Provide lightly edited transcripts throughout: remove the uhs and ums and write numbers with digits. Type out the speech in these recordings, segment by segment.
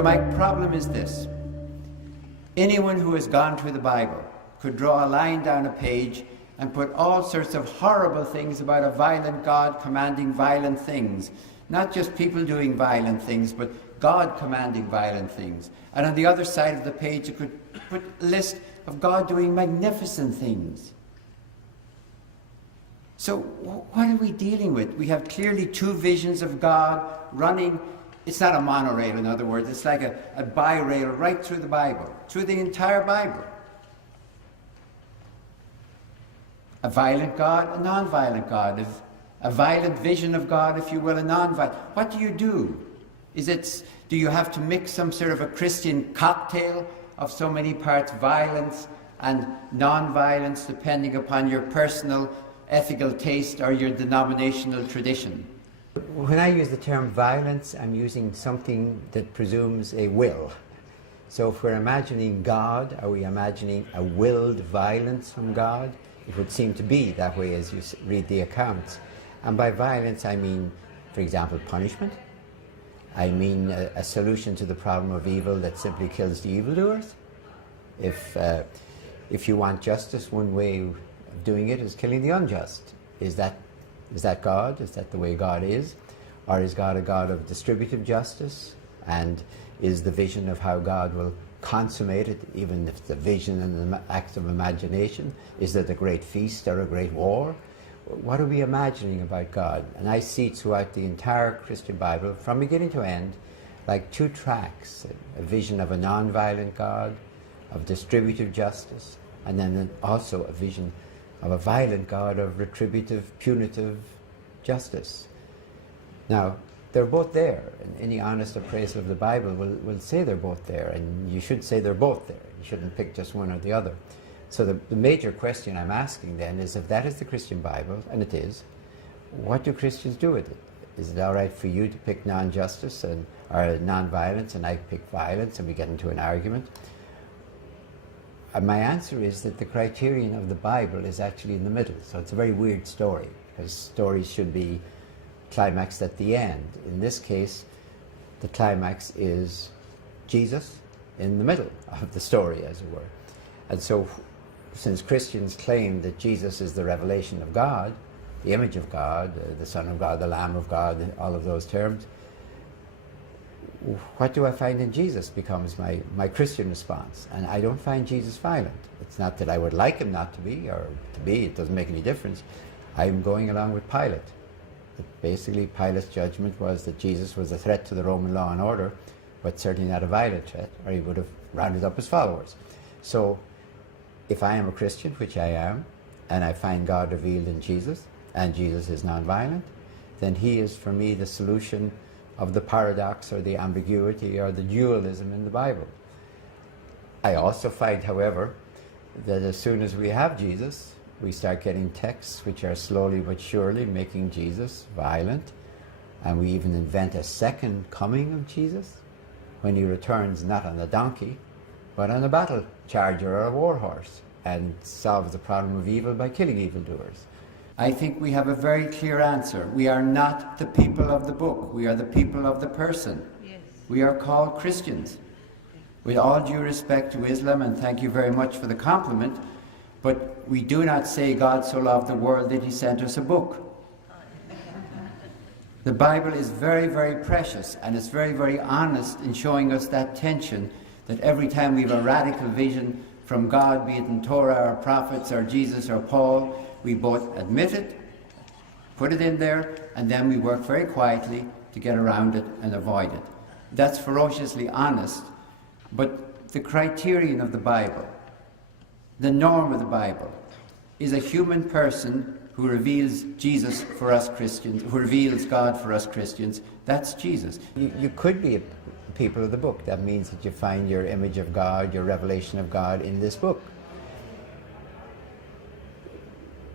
So my problem is this. Anyone who has gone through the Bible could draw a line down a page and put all sorts of horrible things about a violent God commanding violent things. Not just people doing violent things, but God commanding violent things. And on the other side of the page, you could put a list of God doing magnificent things. So what are we dealing with? We have clearly two visions of God running. It's not a monorail, in other words. It's like a bi-rail right through the Bible, through the entire Bible. A violent God, a non-violent God. A violent vision of God, if you will, a non-violent. What do you do? Do you have to mix some sort of a Christian cocktail of so many parts violence and non-violence, depending upon your personal ethical taste or your denominational tradition? When I use the term violence, I'm using something that presumes a will. So if we're imagining God, are we imagining a willed violence from God? It would seem to be that way as you read the accounts. And by violence, I mean, for example, punishment. I mean a solution to the problem of evil that simply kills the evildoers. If you want justice, one way of doing it is killing the unjust. Is that God? Is that the way God is? Or is God a God of distributive justice? And is the vision of how God will consummate it, even if it's a vision and an act of imagination? Is it a great feast or a great war? What are we imagining about God? And I see throughout the entire Christian Bible, from beginning to end, like two tracks, a vision of a non-violent God, of distributive justice, and then also a vision of a violent God of retributive, punitive justice. Now, they're both there, and any honest appraiser of the Bible will say they're both there, and you should say they're both there. You shouldn't pick just one or the other. So the major question I'm asking then is, if that is the Christian Bible, and it is, what do Christians do with it? Is it all right for you to pick non-justice or non-violence, and I pick violence, and we get into an argument? My answer is that the criterion of the Bible is actually in the middle. So it's a very weird story, because stories should be climaxed at the end. In this case, the climax is Jesus in the middle of the story, as it were. And so, since Christians claim that Jesus is the revelation of God, the image of God, the Son of God, the Lamb of God, all of those terms, what do I find in Jesus becomes my Christian response. And I don't find Jesus violent. It's not that I would like him not to be, or to be, it doesn't make any difference. I'm going along with Pilate. Basically, Pilate's judgment was that Jesus was a threat to the Roman law and order, but certainly not a violent threat, or he would have rounded up his followers. So, if I am a Christian, which I am, and I find God revealed in Jesus, and Jesus is non-violent, then he is for me the solution of the paradox or the ambiguity or the dualism in the Bible. I also find, however, that as soon as we have Jesus, we start getting texts which are slowly but surely making Jesus violent, and we even invent a second coming of Jesus when he returns not on a donkey, but on a battle charger or a war horse, and solves the problem of evil by killing evildoers. I think we have a very clear answer. We are not the people of the book. We are the people of the person. Yes. We are called Christians. With all due respect to Islam, and thank you very much for the compliment, but we do not say God so loved the world that he sent us a book. The Bible is very, very precious, and it's very, very honest in showing us that tension, that every time we have a radical vision from God, be it in Torah or prophets or Jesus or Paul, we both admit it, put it in there, and then we work very quietly to get around it and avoid it. That's ferociously honest, but the criterion of the Bible, the norm of the Bible, is a human person who reveals Jesus for us Christians, who reveals God for us Christians. That's Jesus. You could be a people of the book. That means that you find your image of God, your revelation of God in this book.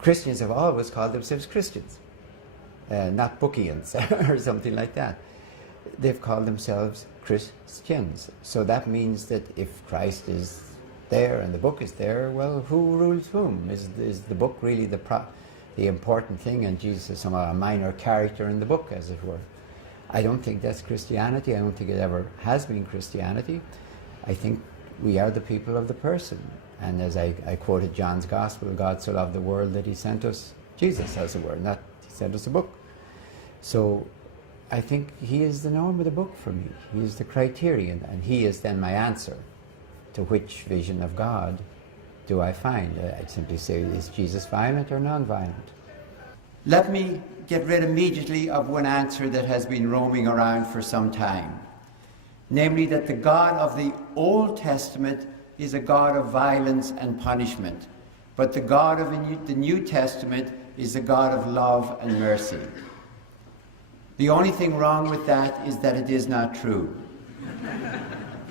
Christians have always called themselves Christians, not Bookians or something like that. They've called themselves Christians. So that means that if Christ is there and the book is there, well, who rules whom? Is the book really the important thing, and Jesus is somehow a minor character in the book, as it were? I don't think that's Christianity. I don't think it ever has been Christianity. I think we are the people of the person. And as I quoted John's Gospel, God so loved the world that he sent us Jesus as a word, not he sent us a book. So I think he is the norm of the book for me. He is the criterion, and he is then my answer to which vision of God do I find. I'd simply say, is Jesus violent or non-violent? Let me get rid immediately of one answer that has been roaming around for some time, namely that the God of the Old Testament is a God of violence and punishment, but the God of the New Testament is a God of love and mercy. The only thing wrong with that is that it is not true.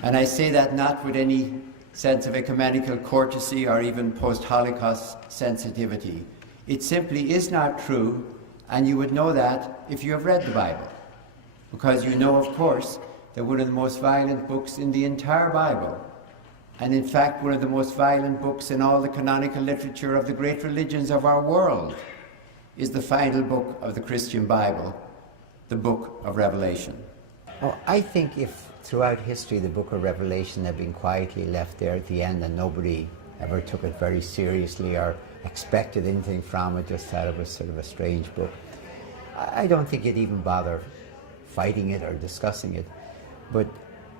And I say that not with any sense of ecumenical courtesy or even post-Holocaust sensitivity. It simply is not true, and you would know that if you have read the Bible. Because you know, of course, that one of the most violent books in the entire Bible, and in fact one of the most violent books in all the canonical literature of the great religions of our world, is the final book of the Christian Bible, the book of Revelation. Oh, I think if throughout history the book of Revelation had been quietly left there at the end and nobody ever took it very seriously or expected anything from it, just thought it was sort of a strange book, I don't think you'd even bother fighting it or discussing it. But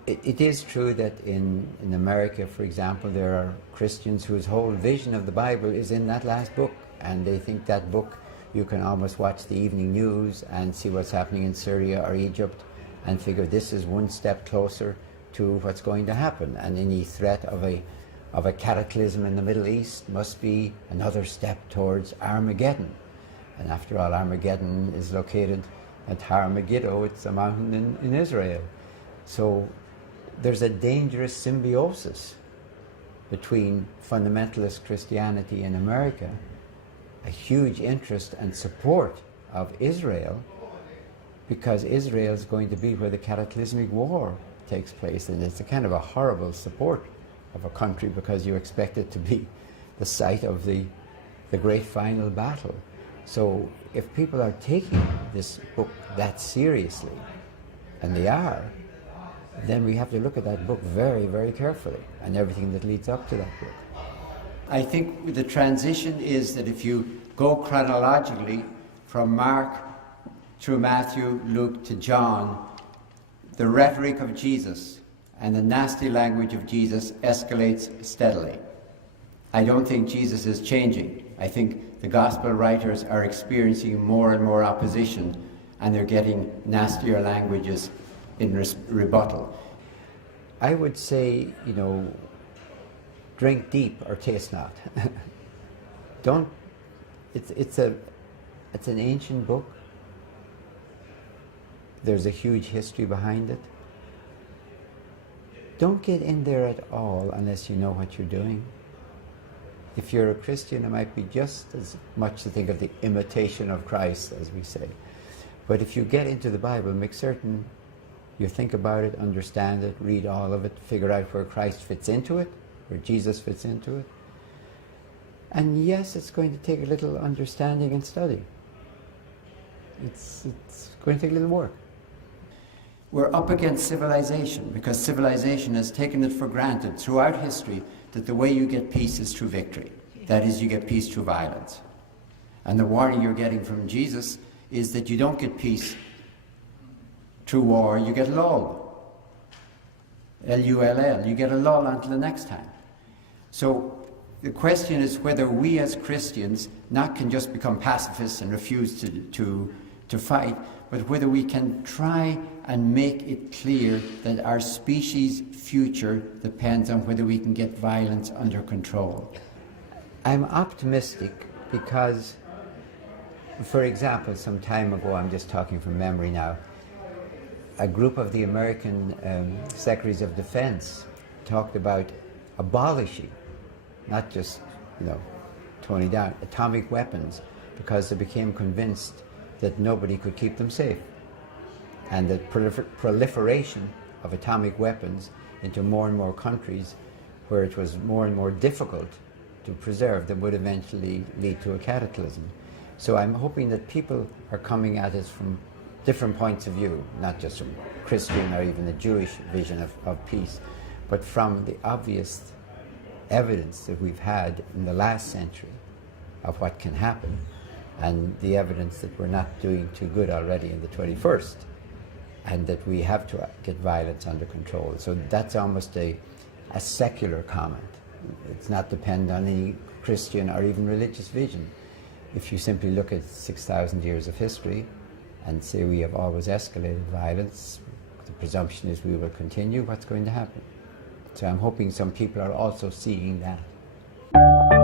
it is true that in America, for example, there are Christians whose whole vision of the Bible is in that last book, and they think that book, you can almost watch the evening news and see what's happening in Syria or Egypt and figure this is one step closer to what's going to happen, and any threat of a cataclysm in the Middle East must be another step towards Armageddon. And after all, Armageddon is located at Har Megiddo. It's a mountain in Israel. So there's a dangerous symbiosis between fundamentalist Christianity in America, a huge interest and support of Israel, because Israel is going to be where the cataclysmic war takes place, and it's a kind of a horrible support of a country because you expect it to be the site of the great final battle. So if people are taking this book that seriously, and they are, then we have to look at that book very, very carefully, and everything that leads up to that book. I think the transition is that if you go chronologically from Mark through Matthew, Luke to John, the rhetoric of Jesus and the nasty language of Jesus escalates steadily. I don't think Jesus is changing. I think the gospel writers are experiencing more and more opposition, and they're getting nastier languages in rebuttal. I would say, drink deep or taste not. Don't. It's an ancient book. There's a huge history behind it. Don't get in there at all unless you know what you're doing. If you're a Christian, it might be just as much to think of the imitation of Christ, as we say. But if you get into the Bible, make certain you think about it, understand it, read all of it, figure out where Christ fits into it, where Jesus fits into it. And yes, it's going to take a little understanding and study. It's going to take a little work. We're up against civilization, because civilization has taken it for granted throughout history that the way you get peace is through victory. That is, you get peace through violence. And the warning you're getting from Jesus is that you don't get peace through war, you get lull. L-U-L-L. You get a lull until the next time. So the question is whether we as Christians not can just become pacifists and refuse to fight, but whether we can try and make it clear that our species' future depends on whether we can get violence under control. I'm optimistic because, for example, some time ago, I'm just talking from memory now, a group of the American Secretaries of Defense talked about abolishing, not just, toning down, atomic weapons, because they became convinced that nobody could keep them safe. And the proliferation of atomic weapons into more and more countries where it was more and more difficult to preserve them would eventually lead to a cataclysm. So I'm hoping that people are coming at us from different points of view, not just from Christian or even the Jewish vision of peace, but from the obvious evidence that we've had in the last century of what can happen, and the evidence that we're not doing too good already in the 21st, and that we have to get violence under control. So that's almost a secular comment. It's not dependent on any Christian or even religious vision. If you simply look at 6,000 years of history and say we have always escalated violence, the presumption is we will continue, what's going to happen? So I'm hoping some people are also seeing that.